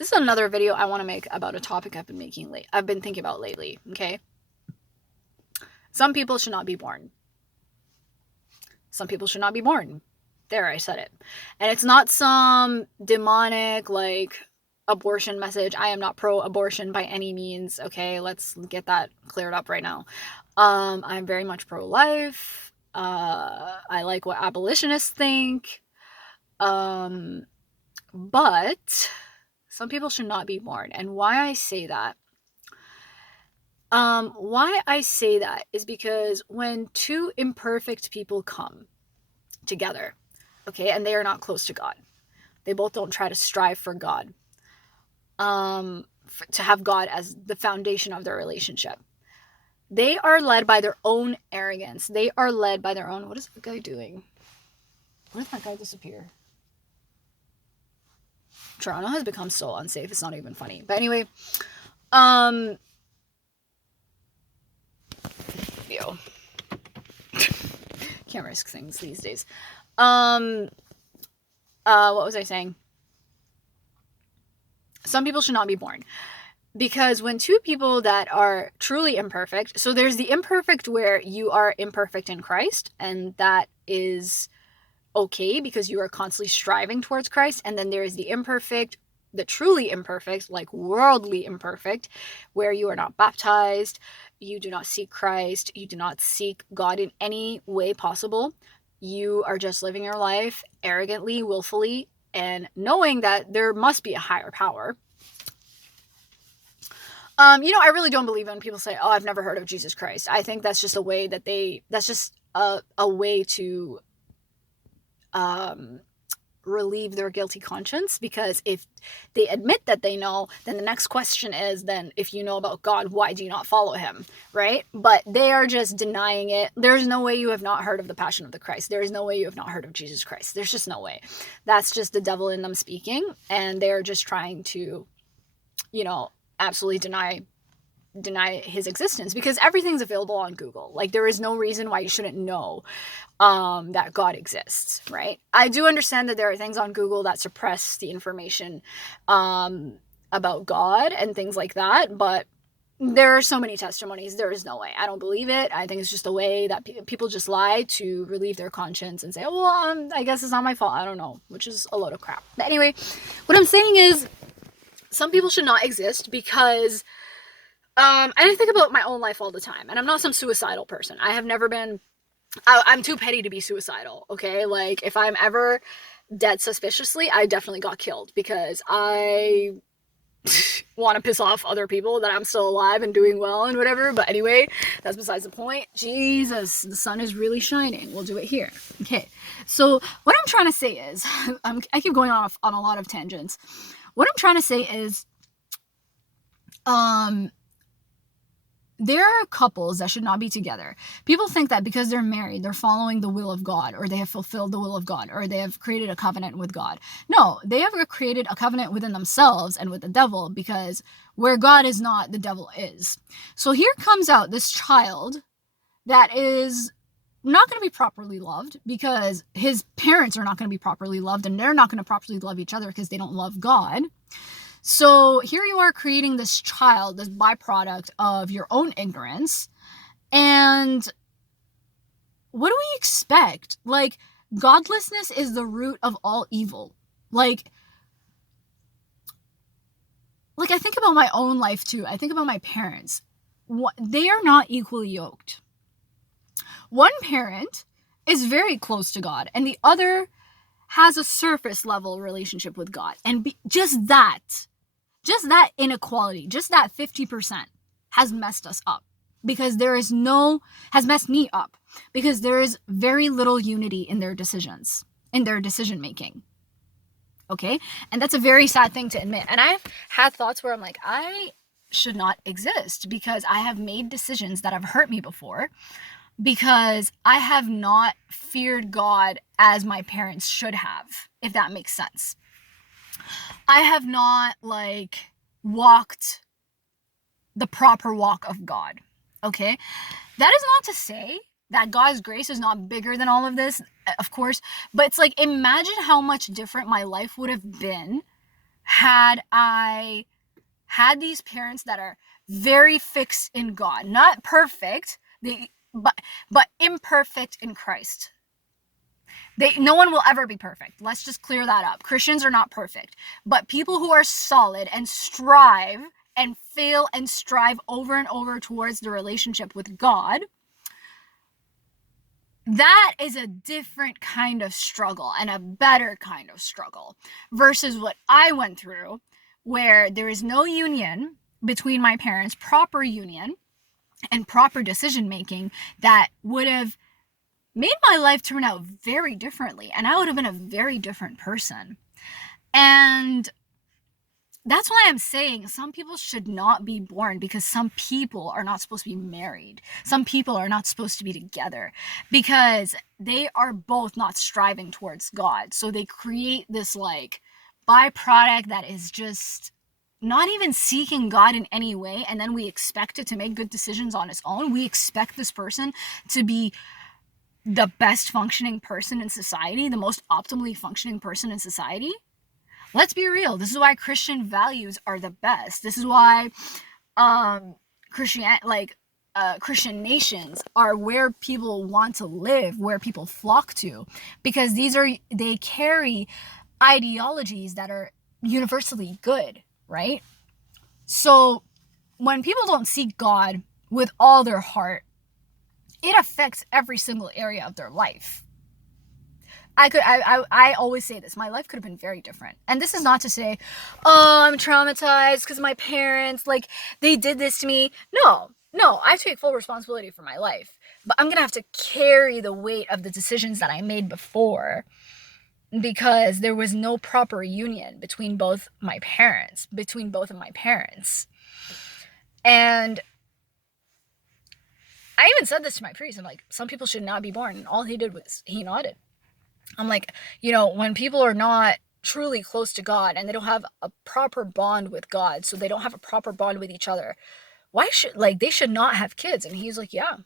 This is another video I want to make about a topic I've been thinking about lately, okay? Some people should not be born. Some people should not be born. There, I said it. And it's not some demonic, abortion message. I am not pro-abortion by any means, okay? Let's get that cleared up right now. I'm very much pro-life. I like what abolitionists think. But some people should not be born. And why I say that is because when two imperfect people come together, okay, and they are not close to God, they both don't try to strive for God, to have God as the foundation of their relationship. They are led by their own arrogance. They are led by their own, what is that guy doing? Where did that guy disappear? Toronto has become so unsafe, it's not even funny. But anyway, can't risk things these days. What was I saying? Some people should not be born. Because when two people that are truly imperfect, so there's the imperfect where you are imperfect in Christ, and that is okay because you are constantly striving towards Christ. And then there is the imperfect, the truly imperfect, like worldly imperfect, where you are not baptized, you do not seek Christ, you do not seek God in any way possible. You are just living your life arrogantly, willfully, and knowing that there must be a higher power. I really don't believe when people say, oh, I've never heard of Jesus Christ. I think that's just a way that that's just a way to relieve their guilty conscience, because if they admit that they know, then the next question is, then if you know about God, why do you not follow him, right? But they are just denying it. There's no way you have not heard of the Passion of the Christ. There is no way you have not heard of Jesus Christ. There's just no way. That's just the devil in them speaking, and they're just trying to, absolutely deny his existence, because everything's available on Google. Like, there is no reason why you shouldn't know that God exists, right? I do understand that there are things on Google that suppress the information about God and things like that, but there are so many testimonies. There is no way. I don't believe it. I think it's just a way that people just lie to relieve their conscience and say, oh, well, I guess it's not my fault. I don't know, which is a load of crap. But anyway, what I'm saying is, some people should not exist because I think about my own life all the time, and I'm not some suicidal person. I have never been. I'm too petty to be suicidal, okay? Like, if I'm ever dead suspiciously, I definitely got killed because I want to piss off other people that I'm still alive and doing well and whatever. But anyway, that's besides the point. Jesus, the sun is really shining. We'll do it here. Okay, so what I'm trying to say is, I keep going off on a lot of tangents. What I'm trying to say is, there are couples that should not be together. People think that because they're married, they're following the will of God, or they have fulfilled the will of God, or they have created a covenant with God. No, they have created a covenant within themselves and with the devil, because where God is not, the devil is. So here comes out this child that is not going to be properly loved because his parents are not going to be properly loved, and they're not going to properly love each other because they don't love God. So here you are creating this child, this byproduct of your own ignorance. And what do we expect? Like, godlessness is the root of all evil. Like I think about my own life too. I think about my parents. They are not equally yoked. One parent is very close to God, and the other has a surface level relationship with God. And just that inequality, just that 50% has messed us up, because has messed me up, because there is very little unity in their decisions, in their decision making. Okay? And that's a very sad thing to admit. And I've had thoughts where I'm like, I should not exist because I have made decisions that have hurt me before, because I have not feared God as my parents should have, if that makes sense. I have not, walked the proper walk of God, okay? That is not to say that God's grace is not bigger than all of this, of course, but it's like, imagine how much different my life would have been had I had these parents that are very fixed in God, not perfect, but imperfect in Christ. No one will ever be perfect. Let's just clear that up. Christians are not perfect, but people who are solid and strive and fail and strive over and over towards the relationship with God, that is a different kind of struggle and a better kind of struggle versus what I went through, where there is no union between my parents, proper union and proper decision making that would have made my life turn out very differently, and I would have been a very different person. And that's why I'm saying some people should not be born, because some people are not supposed to be married. Some people are not supposed to be together because they are both not striving towards God. So they create this like byproduct that is just not even seeking God in any way. And then we expect it to make good decisions on its own. We expect this person to be the best functioning person in society, the most optimally functioning person in society. Let's be real. This is why Christian values are the best. This is why Christian nations are where people want to live, where people flock to, because they carry ideologies that are universally good, right? So when people don't seek God with all their heart, it affects every single area of their life. I always say this, my life could have been very different. And this is not to say, oh, I'm traumatized because my parents, like, they did this to me. No, I take full responsibility for my life. But I'm going to have to carry the weight of the decisions that I made before, because there was no proper union between both of my parents. And I even said this to my priest. I'm like, some people should not be born. And all he did was he nodded. I'm like, when people are not truly close to God and they don't have a proper bond with God, so they don't have a proper bond with each other, they should not have kids. And he's like, yeah,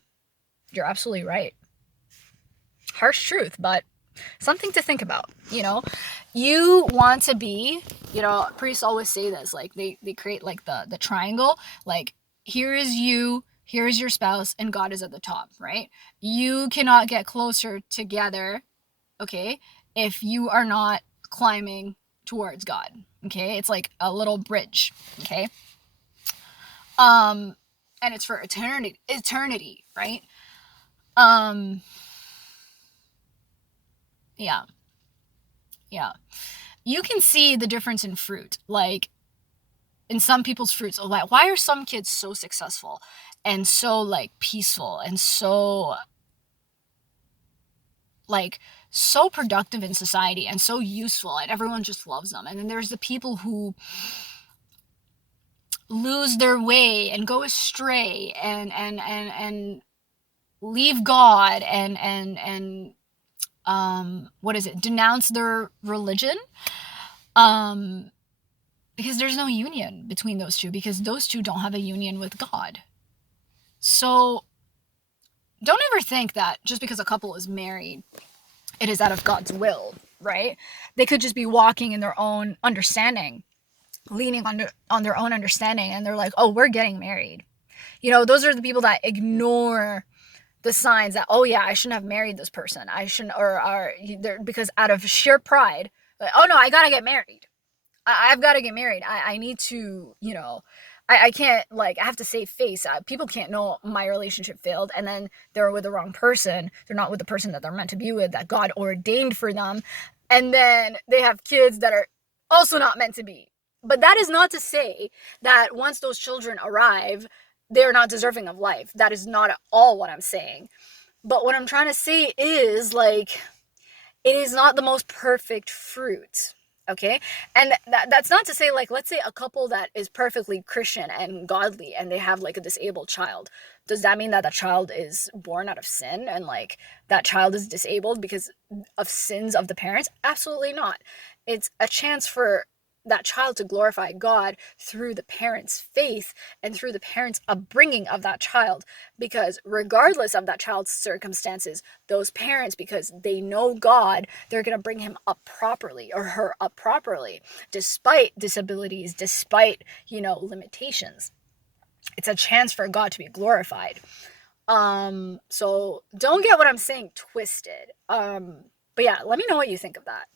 you're absolutely right. Harsh truth, but something to think about. You want to be, priests always say this, like they create like the triangle, like here is you, here is your spouse, and God is at the top, right? You cannot get closer together, okay, if you are not climbing towards God, okay? It's like a little bridge, okay? And it's for eternity, right? Yeah. You can see the difference in fruit, like in some people's fruits. Like, why are some kids so successful and so like peaceful and so like so productive in society and so useful, and everyone just loves them? And then there's the people who lose their way and go astray and leave God and denounce their religion, because there's no union between those two, because those two don't have a union with God. So don't ever think that just because a couple is married, it is out of God's will, right? They could just be walking in their own understanding, leaning on their own understanding, and they're like, oh, we're getting married. Those are the people that ignore the signs that, oh yeah, I shouldn't have married this person. I shouldn't, because out of sheer pride, like, oh no, I gotta get married. I've got to get married. I need to, I can't, like, I have to save face. People can't know my relationship failed, and then they're with the wrong person. They're not with the person that they're meant to be with, that God ordained for them. And then they have kids that are also not meant to be. But that is not to say that once those children arrive, they're not deserving of life. That is not at all what I'm saying. But what I'm trying to say is, like, it is not the most perfect fruit. Okay? And that's not to say, like, let's say a couple that is perfectly Christian and godly and they have like a disabled child. Does that mean that the child is born out of sin and like that child is disabled because of sins of the parents? Absolutely not. It's a chance for that child to glorify God through the parents' faith and through the parents' upbringing of that child. Because regardless of that child's circumstances, those parents, because they know God, they're going to bring him up properly or her up properly, despite disabilities, despite, limitations. It's a chance for God to be glorified. So don't get what I'm saying twisted. But yeah, let me know what you think of that.